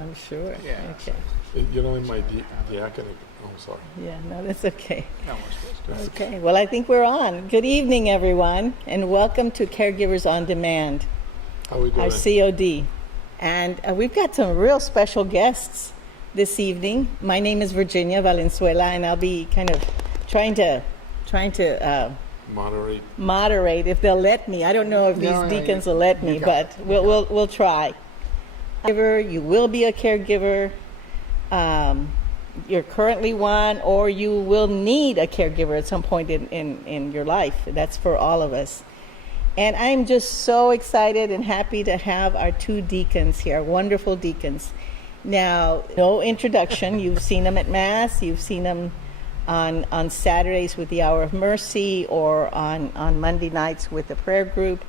I'm sure. Yeah. Okay. You know, in my diaconate, I'm sorry. Yeah, no, that's okay. No, we're supposed to. Okay, well, I think we're on. Good evening, everyone, and welcome to Caregivers on Demand, How we doing? our COD. And we've got some real special guests this evening. My name is Virginia Valenzuela, and I'll be kind of trying to moderate if they'll let me. I don't know if these deacons will let me, but we'll try. You will be a caregiver. You're currently one, or you will need a caregiver at some point in your life. That's for all of us. And I'm just so excited and happy to have our two deacons here, wonderful deacons. Now, no introduction. You've seen them at Mass. You've seen them on Saturdays with the Hour of Mercy, or on Monday nights with the prayer group.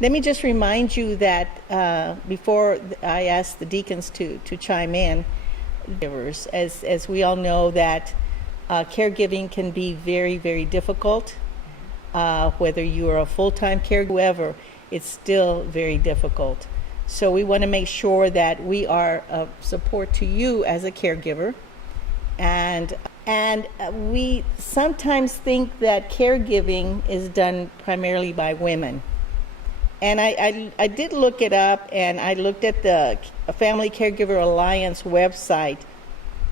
Let me just remind you that before I ask the deacons to chime in, as we all know, that caregiving can be very, very difficult. Whether you are a full-time caregiver, whoever, it's still very difficult. So we want to make sure that we are of support to you as a caregiver. And we sometimes think that caregiving is done primarily by women. And I did look it up, and I looked at the Family Caregiver Alliance website,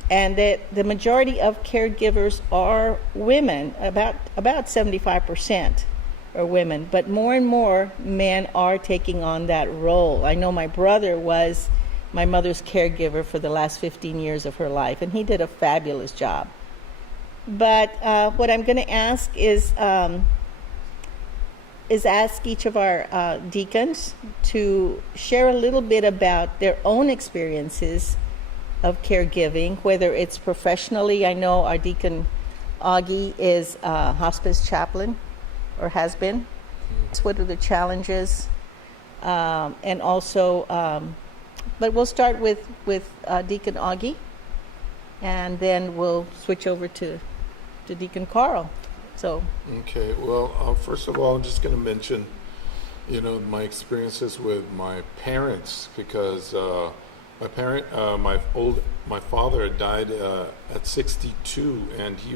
and that the majority of caregivers are women, about 75% are women, but more and more men are taking on that role. I know my brother was my mother's caregiver for the last 15 years of her life, and he did a fabulous job. But what I'm going to ask is ask each of our deacons to share a little bit about their own experiences of caregiving, whether it's professionally. I know our deacon Augie is a hospice chaplain, or has been. What are the challenges? And also, but we'll start with Deacon Augie, and then we'll switch over to Deacon Carl. So. Okay, well, first of all, I'm just going to mention, my experiences with my parents, because my father died at 62, and he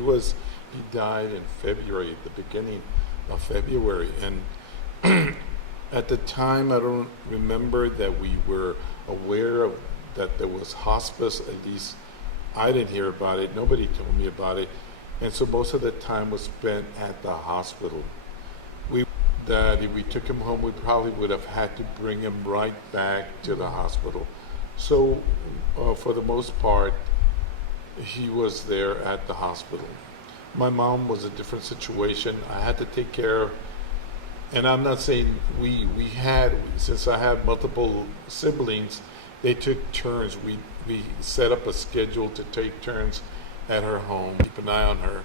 died in February, at the beginning of February, and at the time, I don't remember that we were aware of that there was hospice. At least I didn't hear about it. Nobody told me about it. And so most of the time was spent at the hospital. If we took him home, we probably would have had to bring him right back to the hospital. So for the most part, he was there at the hospital. My mom was a different situation. I had to take care of, and I'm not saying since I have multiple siblings, they took turns. We set up a schedule to take turns at her home, keep an eye on her.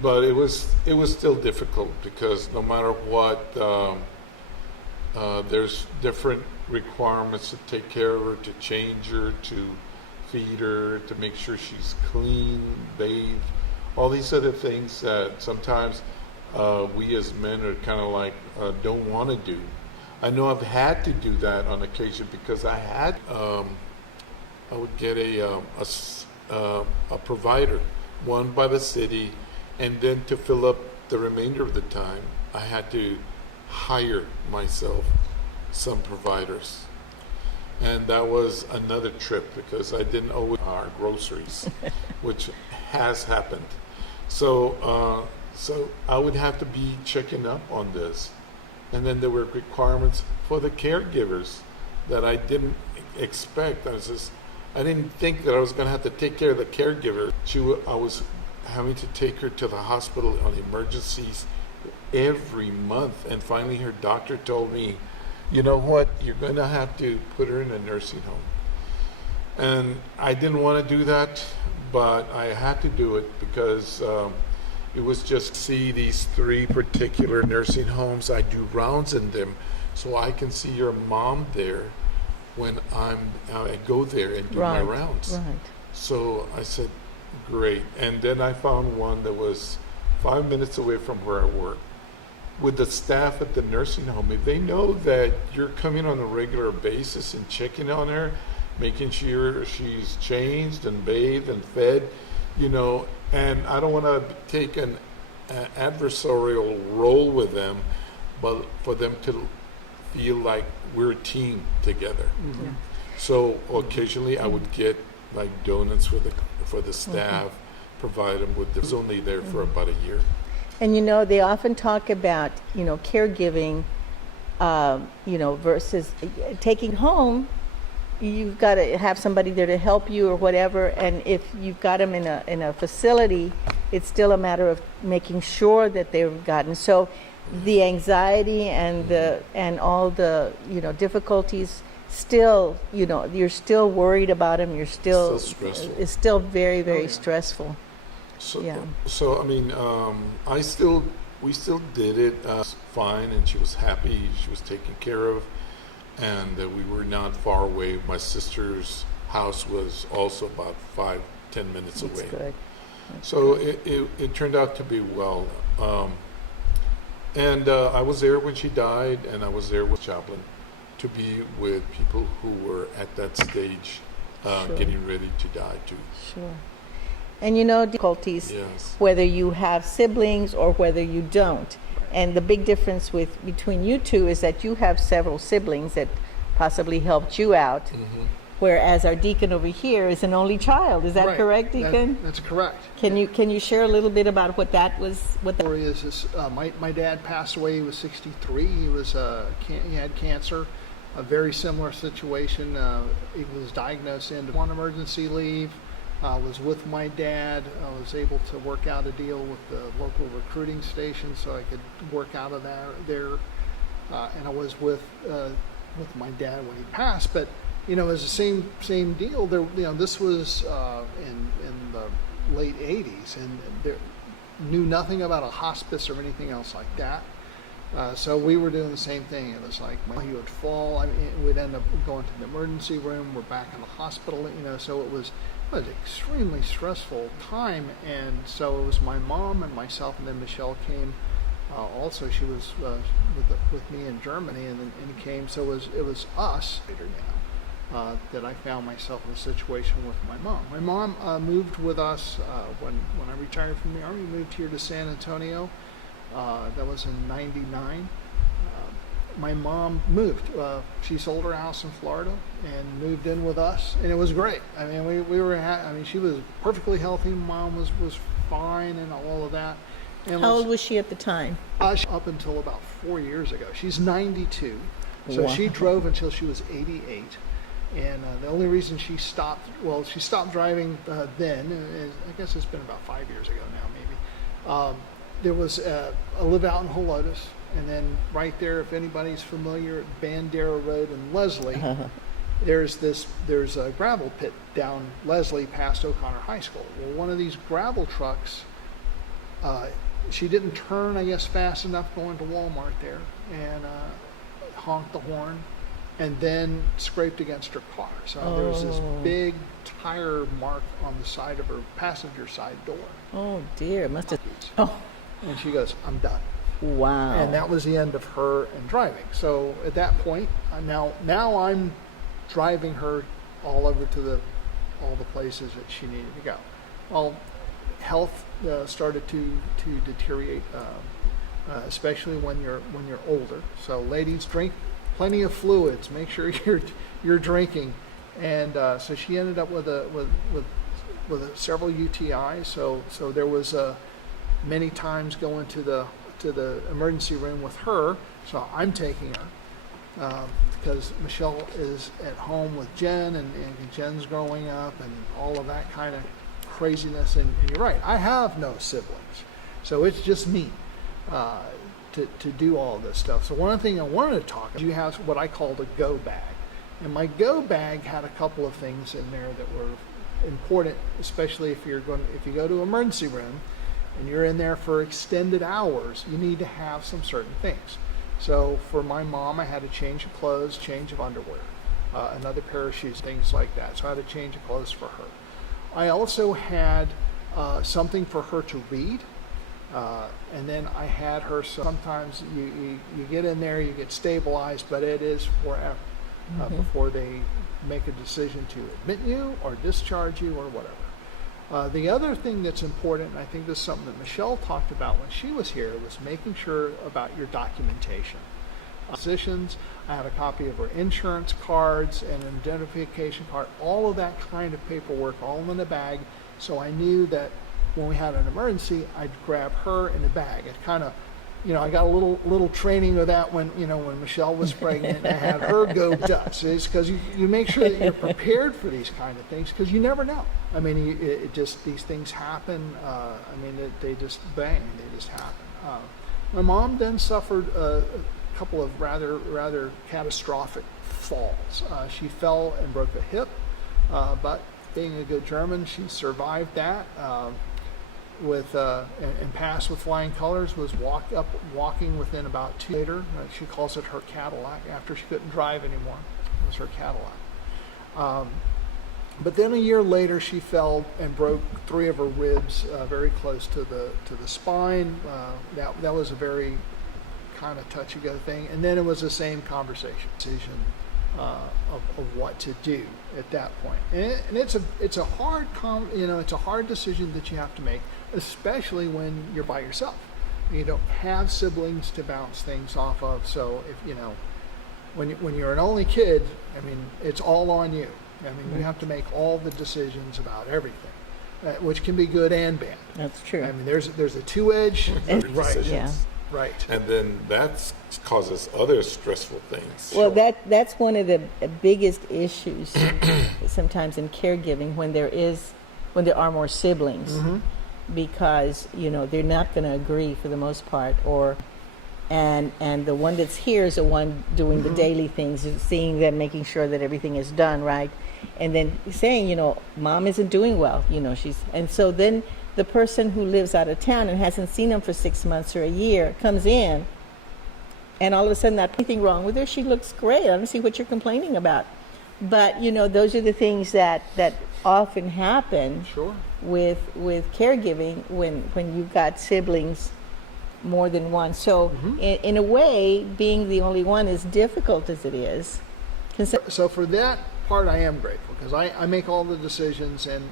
But it was still difficult, because no matter what, there's different requirements to take care of her, to change her, to feed her, to make sure she's clean, bathed, all these other things that sometimes we as men are kind of like don't want to do. I know I've had to do that on occasion, because I would get a provider, one by the city, and then to fill up the remainder of the time, I had to hire myself some providers. And that was another trip, because I didn't always our groceries, which has happened. So I would have to be checking up on this. And then there were requirements for the caregivers that I didn't expect. I didn't think that I was going to have to take care of the caregiver. I was having to take her to the hospital on emergencies every month. And finally her doctor told me, you know what, you're going to have to put her in a nursing home. And I didn't want to do that, but I had to do it, because it was just see these 3 particular nursing homes. I do rounds in them, so I can see your mom there when I go there and do my rounds. Right. So I said, great. And then I found one that was 5 minutes away from where I work. with the staff at the nursing home, if they know that you're coming on a regular basis and checking on her, making sure she's changed and bathed and fed, and I don't want to take an adversarial role with them, but for them to feel like we're a team together. Mm-hmm. Yeah. So occasionally I would get like donuts for the staff, provide them with. It was only there for about a year. And they often talk about caregiving, versus taking home. You've got to have somebody there to help you or whatever. And if you've got them in a facility, it's still a matter of making sure that they've gotten. So the anxiety and all the difficulties. Still, you're still worried about them. You're still stressful. It's still very, very stressful. So, Yeah. so I mean, we still did it fine, and she was happy. She was taken care of, and we were not far away. My sister's house was also about 5-10 minutes That's away. good. So it turned out to be well. And I was there when she died, and I was there with chaplain to be with people who were at that stage Sure. getting ready to die too. Sure. And difficulties, Yes. whether you have siblings or whether you don't. And the big difference between you two is that you have several siblings that possibly helped you out, whereas our deacon over here is an only child. Is that Right. correct, deacon? That's correct. Can you share a little bit about what that was? The story is my dad passed away. He was 63. He had cancer. A very similar situation. He was diagnosed on emergency leave. Was with my dad. I was able to work out a deal with the local recruiting station so I could work out of there. And I was with my dad when he passed. But it was the same deal. There, this was in the late '80s, and there knew nothing about a hospice or anything else like that. So we were doing the same thing. It was like he would fall. I mean, we'd end up going to the emergency room. We're back in the hospital. So it was an extremely stressful time. And so it was my mom and myself, and then Michelle came. Also, she was with me in Germany, and came. So it was us later now that I found myself in a situation with my mom. My mom moved with us when I retired from the Army. Moved here to San Antonio. That was in '99. My mom moved. She sold her house in Florida and moved in with us, and it was great. I mean, we were. She was perfectly healthy. Mom was fine and all of that. And How old was she at the time? Up until about 4 years ago. She's 92, so Wow. she drove until she was 88. And the only reason she stopped driving then, I guess it's been about 5 years ago now, maybe. There was a live out in Helotes, and then right there, if anybody's familiar, at Bandera Road in Leslie, there's a gravel pit down Leslie past O'Connor High School. Well, one of these gravel trucks, she didn't turn, I guess, fast enough going to Walmart there, and honked the horn, and then scraped against her car. So there was this big tire mark on the side of her passenger side door. Oh dear, must have. Oh, And she goes, "I'm done." wow. And that was the end of her and driving. So at that point, now I'm driving her all over to all the places that she needed to go. Well, health started to deteriorate, especially when you're older. So ladies, drink plenty of fluids. Make sure you're drinking. And so she ended up with several UTIs. So there was many times going to the emergency room with her. So I'm taking her because Michelle is at home with Jen, and Jen's growing up, and all of that kind of craziness. And you're right, I have no siblings, so it's just me to do all of this stuff. So one of the things I wanted to talk about, you have what I called a go bag, and my go bag had a couple of things in there that were important, especially if you go to emergency room and you're in there for extended hours. You need to have some certain things. So for my mom, I had a change of clothes, change of underwear, another pair of shoes, things like that. So I had a change of clothes for her. I also had something for her to read. And then I had her, so sometimes you get in there, you get stabilized, but it is forever before they make a decision to admit you or discharge you or whatever. The other thing that's important, and I think this is something that Michelle talked about when she was here, was making sure about your documentation. Physicians, I had a copy of her insurance cards and an identification card, all of that kind of paperwork, all in a bag, so I knew that when we had an emergency, I'd grab her in a bag. It kind of, I got a little training of that when Michelle was pregnant. I had her go nuts. It's because you make sure that you're prepared for these kind of things, because you never know. I mean, these things happen. They just bang. They just happen. My mom then suffered a couple of rather catastrophic falls. She fell and broke a hip, but being a good German, she survived that. And passed with flying colors, was walking within about 2 later. She calls it her Cadillac, after she couldn't drive anymore. It was her Cadillac. But then a year later, she fell and broke 3 of her ribs, very close to the spine. That was a very kind of touch-and-go thing. And then it was the same decision of what to do at that point. And it's a hard it's a hard decision that you have to make, especially when you're by yourself. You don't have siblings to bounce things off of. So if when you're an only kid, it's all on you. You have to make all the decisions about everything, which can be good and bad. That's true. There's a two-edge. Right. Yeah. Right. And then that causes other stressful things. Well, that's one of the biggest issues sometimes in caregiving when there are more siblings, because they're not going to agree for the most part, and the one that's here is the one doing the daily things, seeing them, making sure that everything is done right, and then saying, mom isn't doing well, and so then the person who lives out of town and hasn't seen them for 6 months or a year comes in, and all of a sudden, not anything wrong with her. She looks great. I don't see what you're complaining about. But those are the things that often happen. Sure. with caregiving when you've got siblings more than one. So in a way, being the only one, as difficult as it is. So for that part, I am grateful, because I make all the decisions, and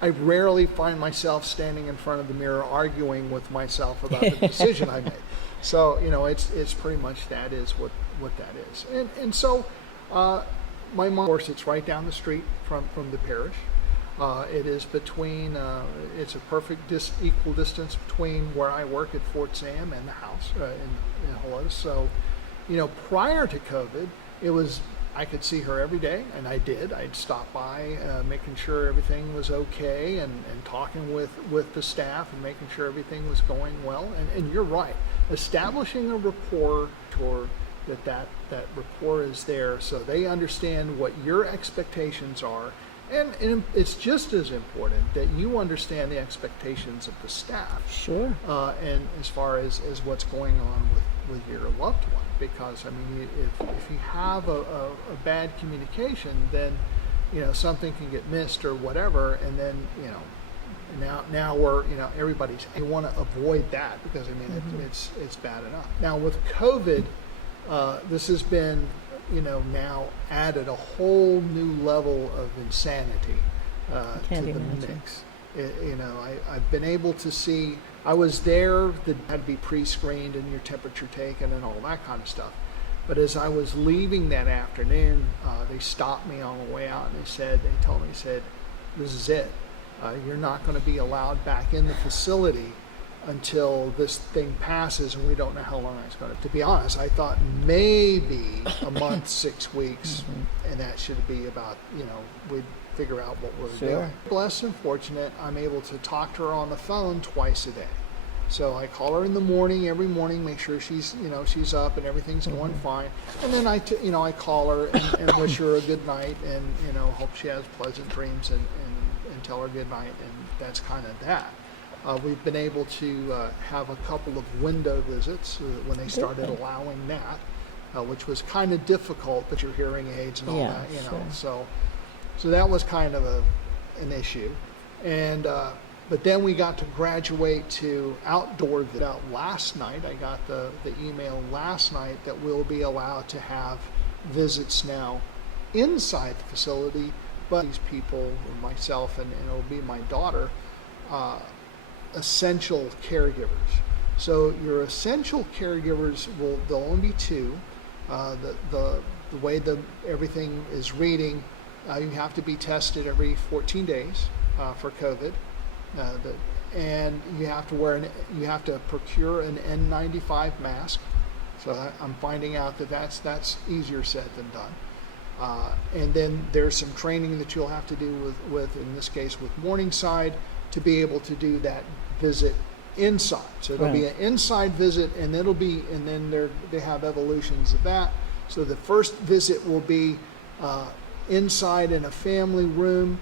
I rarely find myself standing in front of the mirror arguing with myself about the decision I made. So it's pretty much that is what that is. And so my mom, of course, it's right down the street from the parish. It is between, it's a perfect equal distance between where I work at Fort Sam and the house in Hello. So, prior to COVID, I could see her every day, and I did. I'd stop by, making sure everything was okay, and talking with the staff and making sure everything was going well. And you're right, establishing a rapport toward that rapport is there, so they understand what your expectations are. And it's just as important that you understand the expectations of the staff. Sure. And as far as what's going on with your loved one, because if you have a bad communication, then something can get missed or whatever, and then now we're you want to avoid that, because it's bad enough. Now with COVID, this has been now added a whole new level of insanity to the mix. I've been able to see, I was there, that had to be pre-screened and your temperature taken and all that kind of stuff. But as I was leaving that afternoon, they stopped me on the way out, and they told me, this is it. You're not going to be allowed back in the facility until this thing passes, and we don't know how long it's going to. To be honest, I thought maybe a month, 6 weeks, and that should be about, we'd figure out what we're doing. Blessed and fortunate, I'm able to talk to her on the phone twice a day. So I call her in the morning, every morning, make sure she's up and everything's going fine. And then I call her and wish her a good night, and hope she has pleasant dreams, and tell her good night, and that's kind of that. We've been able to have a couple of window visits when they started allowing that, which was kind of difficult, but your hearing aids and all that, Sure. So that was kind of an issue. And But then we got to graduate to outdoor. Out last night, I got the email last night that we'll be allowed to have visits now inside the facility. But these people, myself, and it'll be my daughter, essential caregivers. So your essential caregivers there'll only be two. The way everything is reading, you have to be tested every 14 days for COVID, and you have to procure an N95 mask. So I'm finding out that's easier said than done. And then there's some training that you'll have to do with in this case with Morningside to be able to do that visit inside. So it'll be an inside visit, and then they have evolutions of that. So the first visit will be inside in a family room.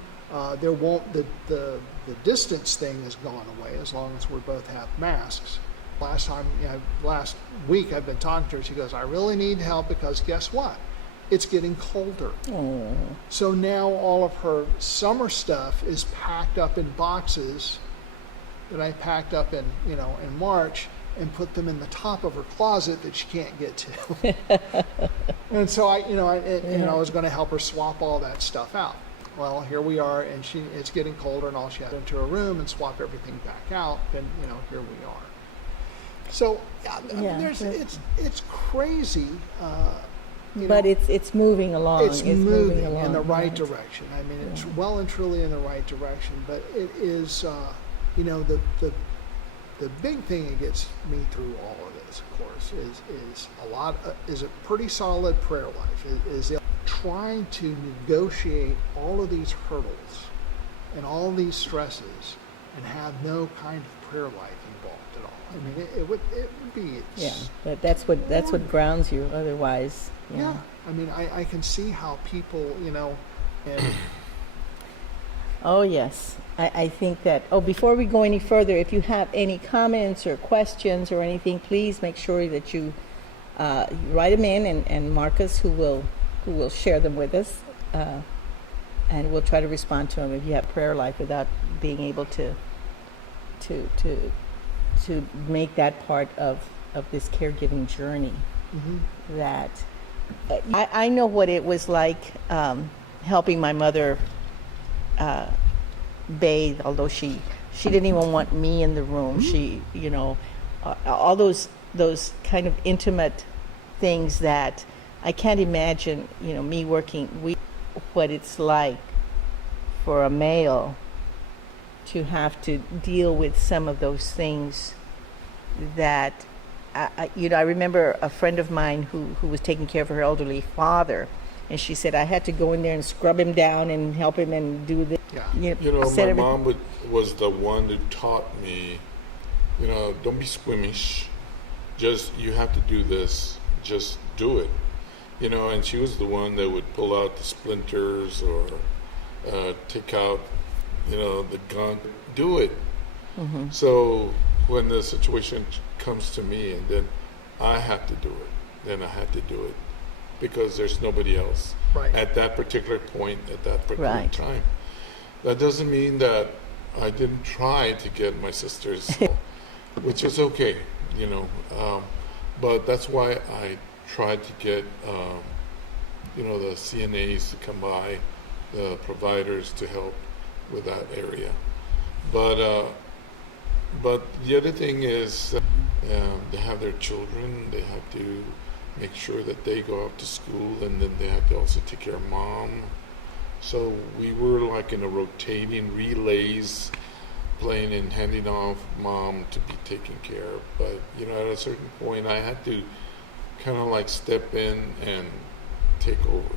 There won't the distance thing has gone away as long as we both have masks. Last week I've been talking to her. She goes, "I really need help because guess what? It's getting colder." Oh. So now all of her summer stuff is packed up in boxes that I packed up in March and put them in the top of her closet that she can't get to. And so I was going to help her swap all that stuff out. Well, here we are, and it's getting colder, and all she had to into her room and swap everything back out, and here we are. So it's crazy. But it's moving along. It's moving along in the right direction. I mean, it's well and truly in the right direction. But it is, the big thing that gets me through all of this, of course, is a pretty solid prayer life. Is trying to negotiate all of these hurdles and all these stresses and have no kind of prayer life involved at all. I mean, it would be. But that's what grounds you. Otherwise. Yeah. I mean, I can see how people, and Oh, yes. I think that, before we go any further, if you have any comments or questions or anything, please make sure that you write them in and Marcus, who will share them with us, and we'll try to respond to them if you have prayer life without being able to make that part of this caregiving journey. Mm-hmm. That I know what it was like helping my mother bathe, although she didn't even want me in the room. She, all those kind of intimate things that I can't imagine, me working, what it's like for a male to have to deal with some of those things that, I remember a friend of mine who was taking care of her elderly father, and she said, I had to go in there and scrub him down and help him and do this. Yeah. My mom was the one who taught me, don't be squeamish. Just, you have to do this. Just do it. And she was the one that would pull out the splinters or take out, the gun. Do it. Mm-hmm. So when the situation comes to me and then I have to do it, then I have to do it because there's nobody else at that particular point, at that particular time. That doesn't mean that I didn't try to get my sister's help, which is okay, but that's why I tried to get, the CNAs to come by, the providers to help with that area. But the other thing is they have their children, they have to make sure that they go out to school, and then they have to also take care of mom. So we were like in a rotating relays, playing and handing off mom to be taken care of. But, at a certain point, I had to kind of like step in and take over.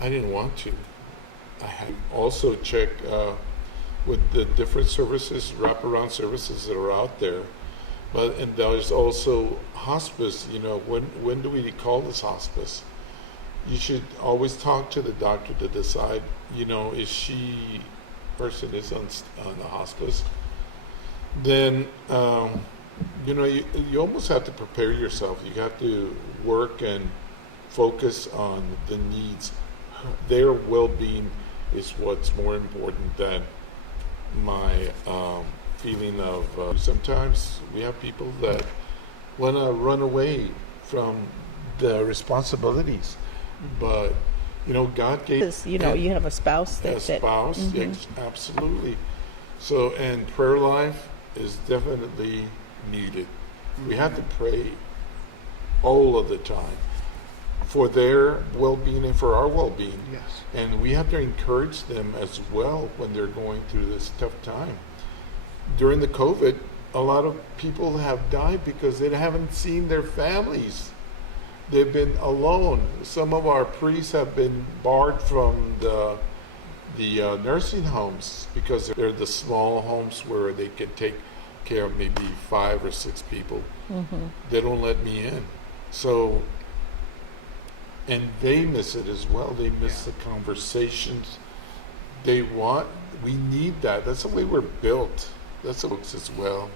I didn't want to. I had also checked with the different services, wraparound services that are out there. And there's also hospice. When do we call this hospice? You should always talk to the doctor to decide, if person is on the hospice, then, you almost have to prepare yourself. You have to work and focus on the needs. Their well-being is what's more important than my feeling of sometimes we have people that want to run away from the responsibilities, but God gave Because, you have a spouse a spouse, yes, absolutely. So, and prayer life is definitely needed. We have to pray all of the time for their well-being and for our well-being. Yes. And we have to encourage them as well when they're going through this tough time. During the COVID, a lot of people have died because they haven't seen their families. They've been alone. Some of our priests have been barred from the nursing homes because they're the small homes where they can take care of maybe 5 or 6 people. They don't let me in. So, and they miss it as well. They miss the conversations. We need that. That's the way we're built. That's the books as well,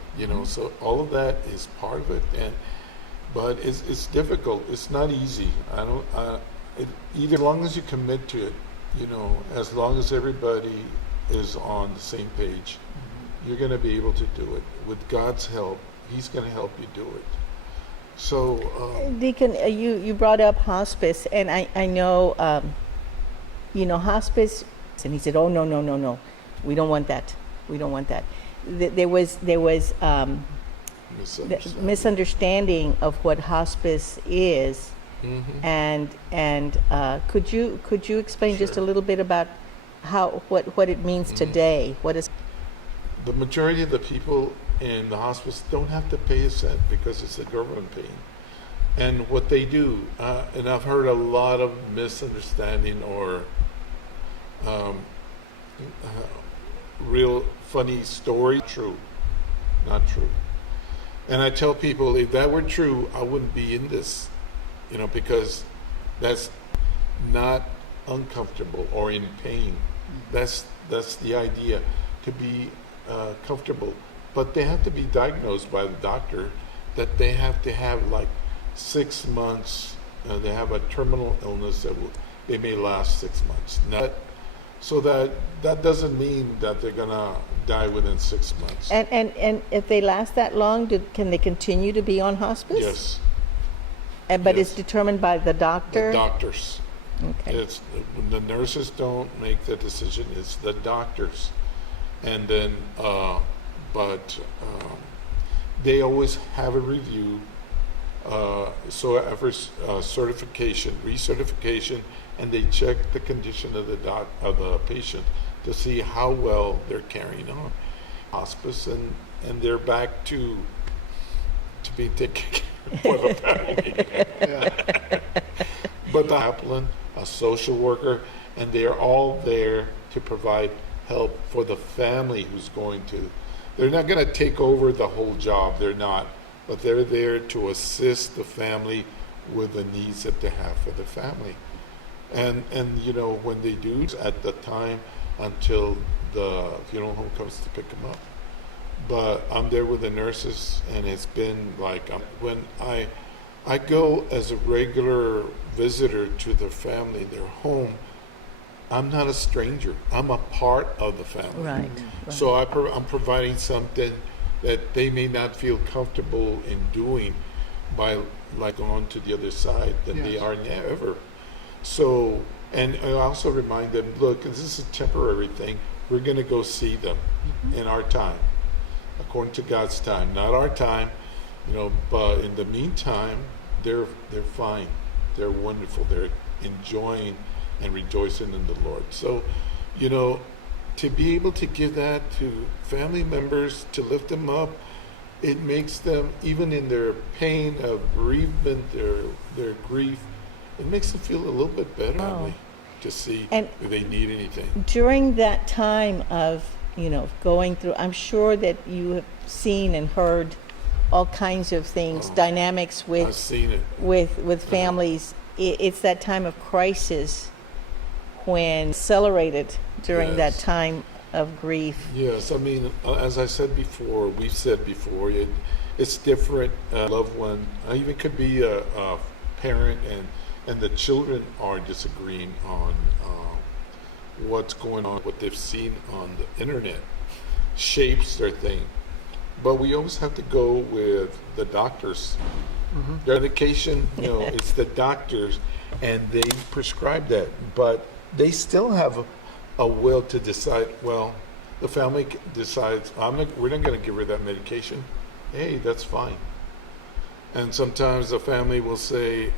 So all of that is part of it, but it's difficult. It's not easy. Either as long as you commit to it, as long as everybody is on the same page, you're going to be able to do it. With God's help, He's going to help you do it. So, Deacon, you brought up hospice, and I know, hospice, and he said, "Oh, no, we don't want that. We don't want that." There was misunderstanding of what hospice is, and could you explain just a little bit about what it means today? What is the majority of the people in the hospice don't have to pay a cent because it's the government paying. And what they do, and I've heard a lot of misunderstanding or real funny story. Not true. And I tell people, if that were true, I wouldn't be in this, because that's not uncomfortable or in pain. That's the idea, to be comfortable. But they have to be diagnosed by the doctor that they have to have like 6 months. They have a terminal illness they may last 6 months. So that doesn't mean that they're gonna die within 6 months. and if they last that long, can they continue to be on hospice? Yes. But Yes. it's determined by the doctor. The doctors. Okay. It's the nurses don't make the decision. It's the doctors, and then but they always have a review. So after certification, recertification, and they check the condition of the patient to see how well they're carrying on hospice, and they're back to be taken care for the family. But the chaplain, a social worker, and they are all there to provide help for the family who's going to. They're not going to take over the whole job. They're not. But they're there to assist the family with the needs that they have for the family. And when they do, at the time until the funeral home comes to pick them up. But I'm there with the nurses, and it's been like when I go as a regular visitor to the family, their home, I'm not a stranger. I'm a part of the family. Right. So I'm providing something that they may not feel comfortable in doing by like going to the other side than they Yes. are ever. So, and I also remind them, look, this is a temporary thing. We're going to go see them in our time, according to God's time, not our time, but in the meantime, they're fine. They're wonderful. They're enjoying and rejoicing in the Lord. So, to be able to give that to family members, to lift them up, it makes them, even in their pain of bereavement, their grief, it makes them feel a little bit better to see And if they need anything. during that time of, going through, I'm sure that you have seen and heard all kinds of things, dynamics I've seen it. with families. It's that time of crisis when accelerated during that Yes. time of grief. Yes, I mean, as I said before, we've said before, it's different. A loved one, even could be a parent, and the children are disagreeing on what's going on, what they've seen on the internet. shapes their thing. But we always have to go with the doctors. Their medication, it's the doctors, and they prescribe that. But they still have a will to decide, well, the family decides, we're not going to give her that medication. Hey, that's fine. And sometimes the family will say,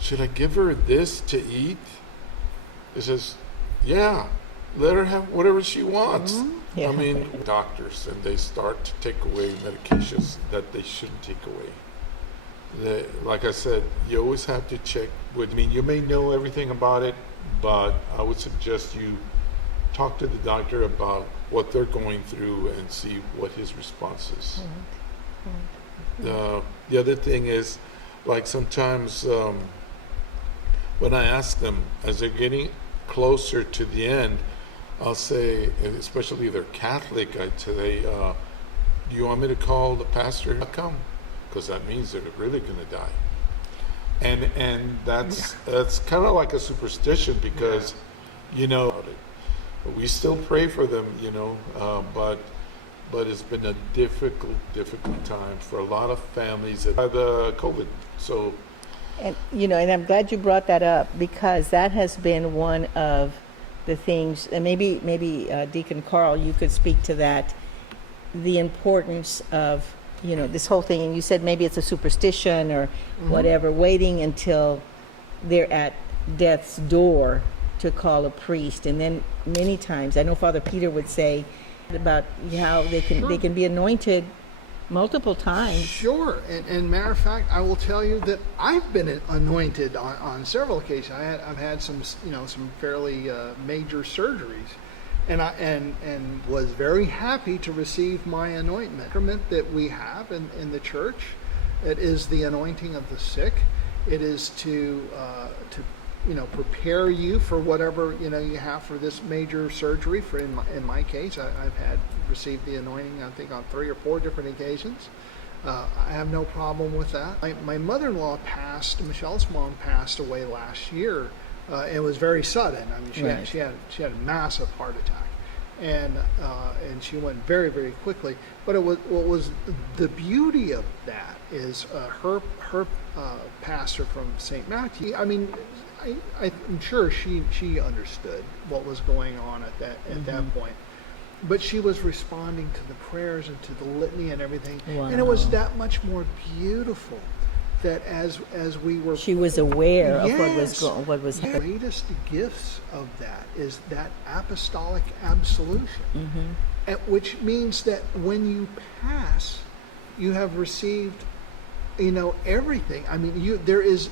should I give her this to eat? It says, yeah, let her have whatever she wants. Yeah. I mean, doctors, and they start to take away medications that they shouldn't take away. Like I said, you always have to check you may know everything about it, but I would suggest you talk to the doctor about what they're going through and see what his response is. The other thing is, like sometimes when I ask them, as they're getting closer to the end, I'll say, and especially if they're Catholic, I'd say, do you want me to call the pastor? How come? Because that means they're really going to die. And that's kind of like a superstition because, we still pray for them, but it's been a difficult time for a lot of families by the COVID. So, And I'm glad you brought that up because that has been one of the things, and maybe Deacon Carl, you could speak to that, the importance of this whole thing. And you said maybe it's a superstition or whatever, waiting until they're at death's door to call a priest. And then many times, I know Father Peter would say about how they can be anointed multiple times. Sure, and matter of fact, I will tell you that I've been anointed on several occasions. I've had some fairly major surgeries, and was very happy to receive my anointment. Sacrament that we have in the church, it is the anointing of the sick. It is to prepare you for whatever you have for this major surgery. For in my case, I've received the anointing, I think, on 3 or 4 different occasions. I have no problem with that. My mother-in-law Michelle's mom passed away last year. It was very sudden. I mean, she had a massive heart attack, and she went very, very quickly. But what was the beauty of that is her pastor from St. Matthew. I mean, I'm sure she understood what was going on at that point. But she was responding to the prayers and to the litany and everything. Wow. And it was that much more beautiful that as we were... She was aware of what was The happening. greatest gifts of that is that apostolic absolution, which means that when you pass, you have received everything. I mean, there's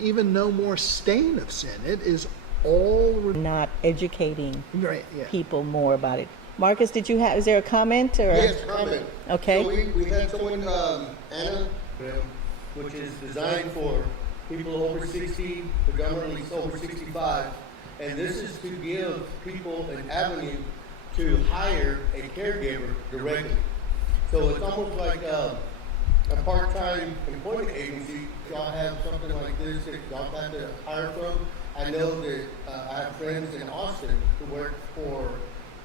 even no more stain of sin. It is all... Not educating Right, yeah. people more about it. Marcus, is there a comment? Or? Yes, comment. Okay. So we had someone, Anna, which is designed for people over 60, predominantly over 65. And this is to give people an avenue to hire a caregiver directly. So it's almost like a part-time employment agency. Y'all have something like this that y'all have to hire from. I know that I have friends in Austin who work for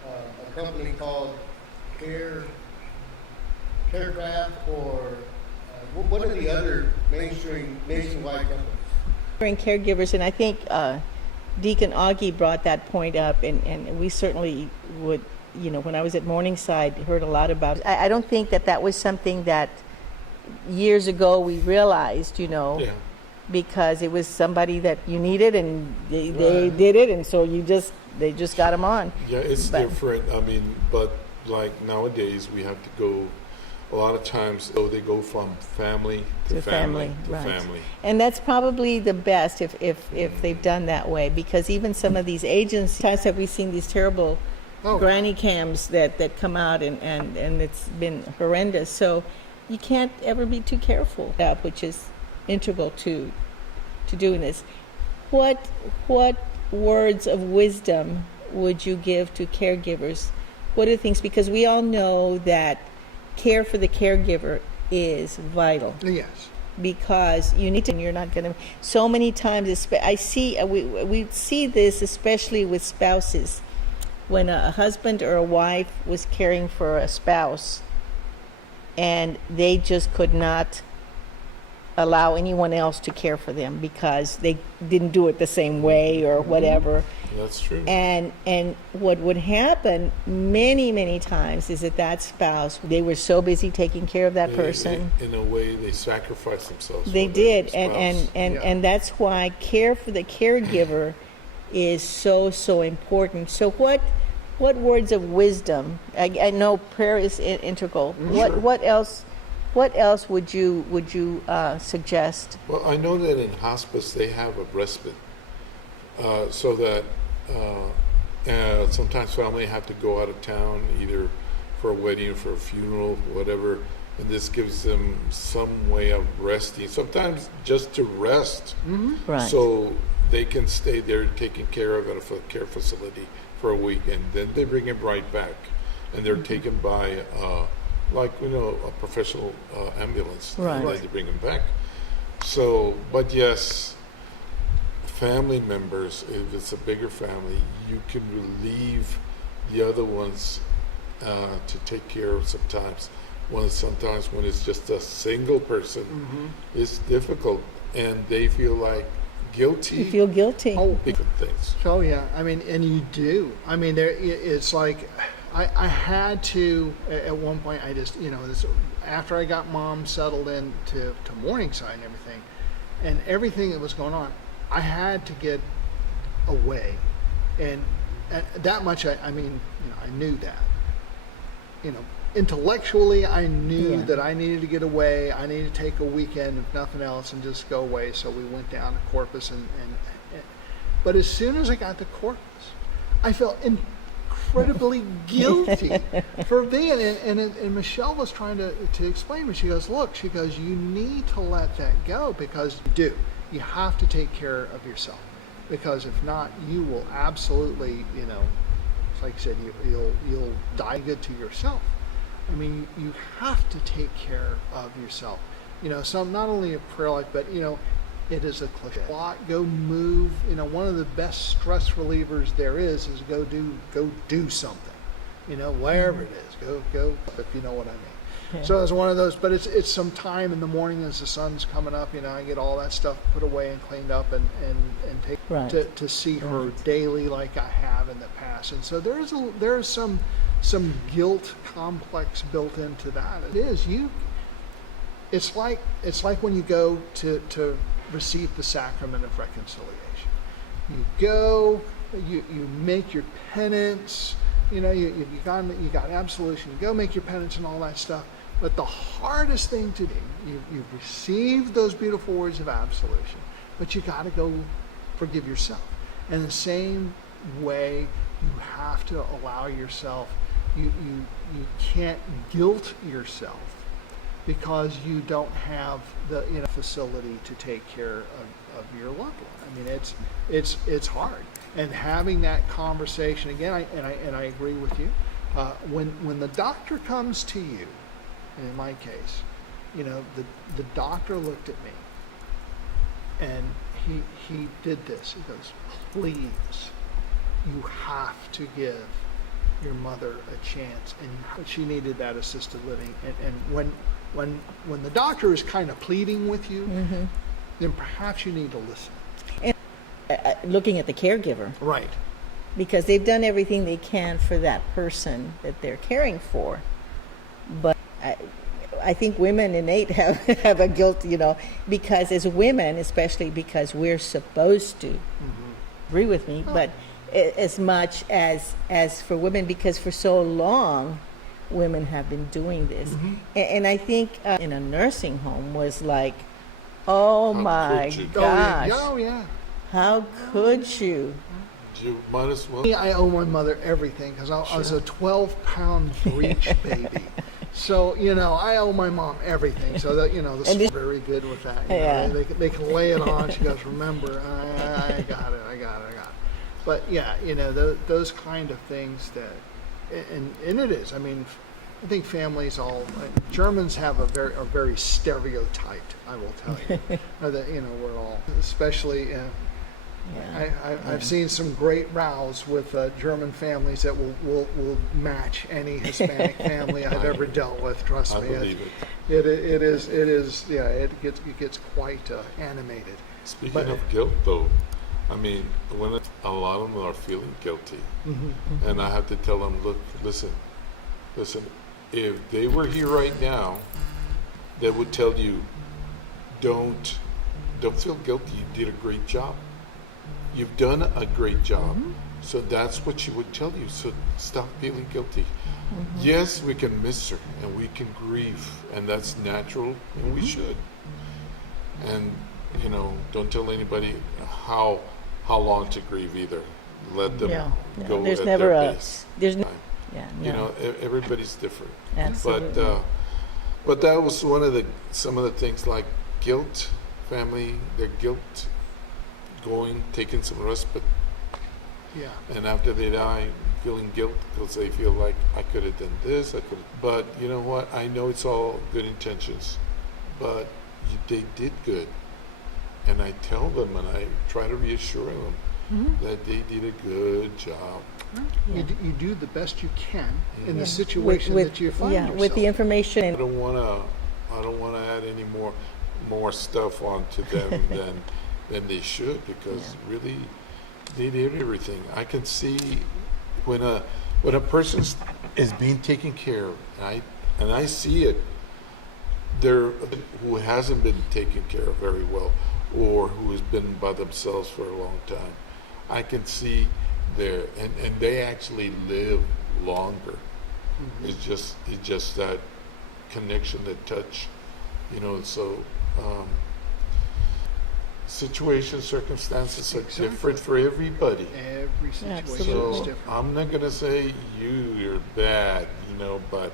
a company called Caregivers or what are the other mainstream nationwide companies? Caregivers, and I think Deacon Augie brought that point up, and we certainly would, when I was at Morningside, heard a lot about it. I don't think that was something that years ago we realized, Yeah. because it was somebody that you needed, and they did it, and so they just got them on. Yeah, it's different. I mean, but like nowadays we have to go, a lot of times they go from family to family to right. family. And that's probably the best if they've done that way, because even some of these agencies, times have we seen these terrible granny cams that come out, and it's been horrendous. So you can't ever be too careful, which is integral to doing this. What words of wisdom would you give to caregivers? What are the things, because we all know that care for the caregiver is vital. Yes. Because you need to, you're not going to, so many times, we see this especially with spouses when a husband or a wife was caring for a spouse and they just could not allow anyone else to care for them because they didn't do it the same way or whatever. That's true. And what would happen many times is that spouse, they were so busy taking care of that person. In a way, they sacrificed themselves. They for did, their spouse. and that's why care for the caregiver is so important. So what words of wisdom? I know prayer is integral. What else would you suggest? Well, I know that in hospice they have a respite, so that sometimes family have to go out of town, either for a wedding, for a funeral, whatever, and this gives them some way of resting. Sometimes just to rest, Right. so they can stay there taken care of at a care facility for a week, and then they bring them right back, and they're taken by a professional ambulance, Right. and then they bring them back. So, but yes, family members, if it's a bigger family, you can relieve the other ones to take care of sometimes. Sometimes when it's just a single person, it's difficult, and they feel like guilty. You feel guilty. Oh, different things. so yeah, I mean, and you do. I mean, it's like I had to at one point. I just this after I got mom settled in to Morningside and everything that was going on, I had to get away, and that much. I mean, I knew that. Intellectually, I knew Yeah. that I needed to get away. I needed to take a weekend, if nothing else, and just go away. So we went down to Corpus, but as soon as I got to Corpus, I felt incredibly guilty for being. And Michelle was trying to explain to me. She goes, "Look," she goes, "you need to let that go because you have to take care of yourself, because if not, you will absolutely, like I said, you'll die good to yourself." I mean, you have to take care of yourself. So not only a prayer life, but it is a cliche. Go move. One of the best stress relievers there is go do something. Wherever it is, go. If you know what I mean. Yeah. So it's one of those. But it's some time in the morning as the sun's coming up. I get all that stuff put away and cleaned up and take Right. to see her daily like I have in the past. And so there's some guilt complex built into that. It's like when you go to receive the sacrament of reconciliation. You go, you make your penance, you got absolution, you go make your penance and all that stuff. But the hardest thing to do, you've received those beautiful words of absolution, but you got to go forgive yourself. And the same way, you have to allow yourself. You can't guilt yourself because you don't have the facility to take care of your loved one. I mean, it's hard. And having that conversation again, I agree with you. When the doctor comes to you, and in my case, the doctor looked at me and he did this. He goes, "Please, you have to give your mother a chance," and she needed that assisted living. And when the doctor is kind of pleading with you, then perhaps you need to listen. And looking at the caregiver, Right. because they've done everything they can for that person that they're caring for, but I think women innate have a guilt, because as women, especially because we're supposed to agree with me, but as much as for women, because for so long women have been doing this. And I think in a nursing home was like, oh How my could you? gosh, Oh yeah. how could you? You might as well. I owe my mother everything because I was a 12-pound breech baby. So, I owe my mom everything. So that, the very good with that. Yeah. They can lay it on. She goes, "Remember, I got it. But yeah, those kind of things that, and it is. I mean, I think families Germans have are very stereotyped. I will tell you that we're all, especially I've seen some great rows with German families that will match any Hispanic family I've ever dealt with. Trust I me, believe it. it is. Yeah, it gets quite animated. Speaking But- of guilt, though, I mean, when a lot of them are feeling guilty, and I have to tell them, look, listen, if they were here right now, they would tell you, don't feel guilty. You did a great job. You've done a great job. So that's what she would tell you. So stop feeling guilty. Yes, we can miss her and we can grieve, and that's natural, and we should. And don't tell anybody how long to grieve either. Let them go There's at never their pace. there's no, Everybody's different. absolutely. But that was some of the things like guilt, family, their guilt, taking some respite, Yeah. and after they die, feeling guilt because they feel like I could have done this, but you know what? I know it's all good intentions, but they did good, and I tell them and I try to reassure them that they did a good job. You do the best you can in the Yeah. situation that you find yourself. with the information I and don't want to add any more stuff onto them than they should, because really they did everything. I can see when a person is being taken care of, and I see it there, who hasn't been taken care of very well, or who has been by themselves for a long time. I can see there, and they actually live longer. It's just that connection, that touch, so situations, circumstances are Exactly. different for everybody. Every situation Absolutely. is So different. I'm not gonna say you're bad, but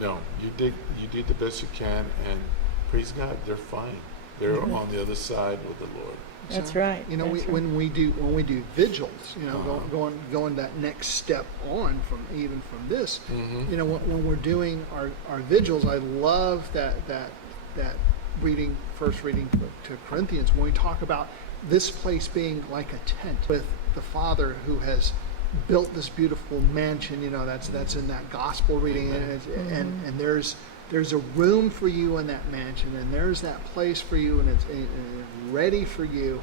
no, you did the best you can, and praise God, they're fine. They're on the other side with the Lord. that's So, right. When that's right. we do vigils, going that next step on from this, when we're doing our vigils, I love that first reading to Corinthians, when we talk about this place being like a tent with the Father who has built this beautiful mansion. That's in that gospel reading, and there's a room for you in that mansion, and there's that place for you, and it's ready for you,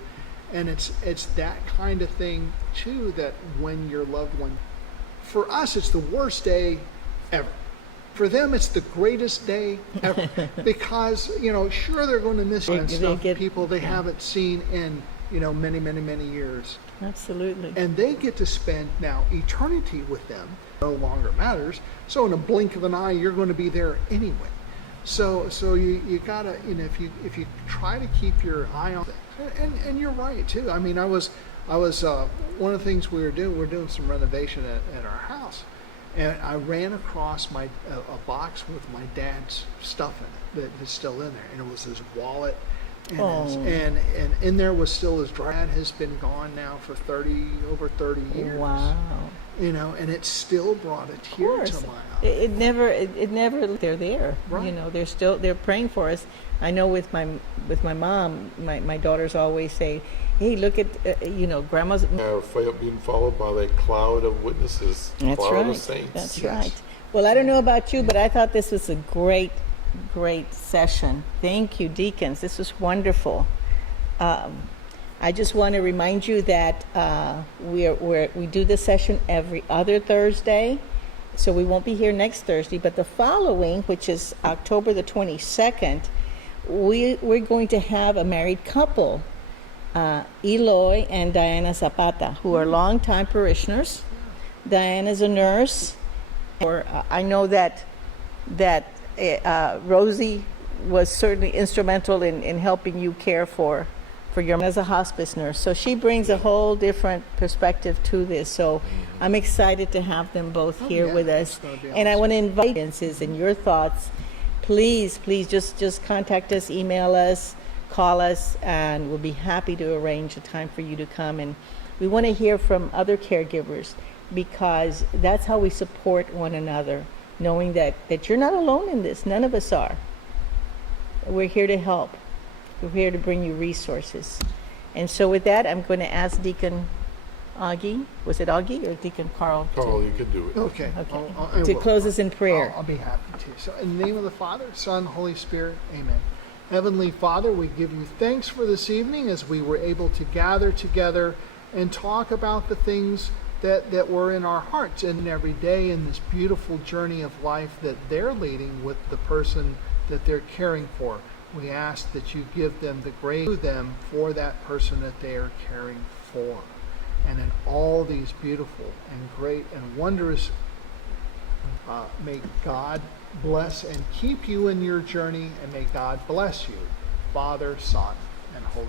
and it's that kind of thing too. That when your loved one, for us, it's the worst day ever. For them, it's the greatest day ever, because sure, they're going to miss They- and they stuff get- people they haven't seen in many, many, many years. Absolutely. And they get to spend now eternity with them. No longer matters. So in a blink of an eye, you're going to be there anyway. So you gotta, if you try to keep your eye on things, and you're right too. I mean, I was one of the things we're doing some renovation at our house, and I ran across a box with my dad's stuff in it that's still in there, and it was his wallet. And in there was still his dad has been gone now for over 30 years. Wow. And it still brought a tear to my eye. It never they're there. Right. They're praying for us. I know with my mom, my daughters always say, "Hey, look at grandma's." Being followed by that cloud of witnesses, That's cloud right. of saints. That's Yes. right. Well, I don't know about you, but I thought this was a great session. Thank you, deacons. This was wonderful. I just want to remind you that we do this session every other Thursday, so we won't be here next Thursday. But the following, which is October the 22nd, we're going to have a married couple, Eloy and Diana Zapata, who are longtime parishioners. Diana's a nurse. I know that Rosie was certainly instrumental in helping you care for your mom as a hospice nurse. So she brings a whole different perspective to this. So I'm excited to have them both here yeah, with that's us. gonna be And I awesome. want to invite audiences and your thoughts. Please just contact us, email us, call us, and we'll be happy to arrange a time for you to come. And we want to hear from other caregivers, because that's how we support one another, knowing that you're not alone in this. None of us are. We're here to help. We're here to bring you resources. And so with that, I'm going to ask Deacon Augie, was it Augie or Deacon Carl? Carl, you can do it. Okay. Okay. I To will. close us in prayer. I'll be happy to. So, in the name of the Father, Son, Holy Spirit, amen. Heavenly Father, we give you thanks for this evening as we were able to gather together and talk about the things that were in our hearts and every day in this beautiful journey of life that they're leading with the person that they're caring for. We ask that you give them the grace to them for that person that they are caring for. And in all these beautiful and great and wondrous, may God bless and keep you in your journey, and may God bless you, Father, Son, and Holy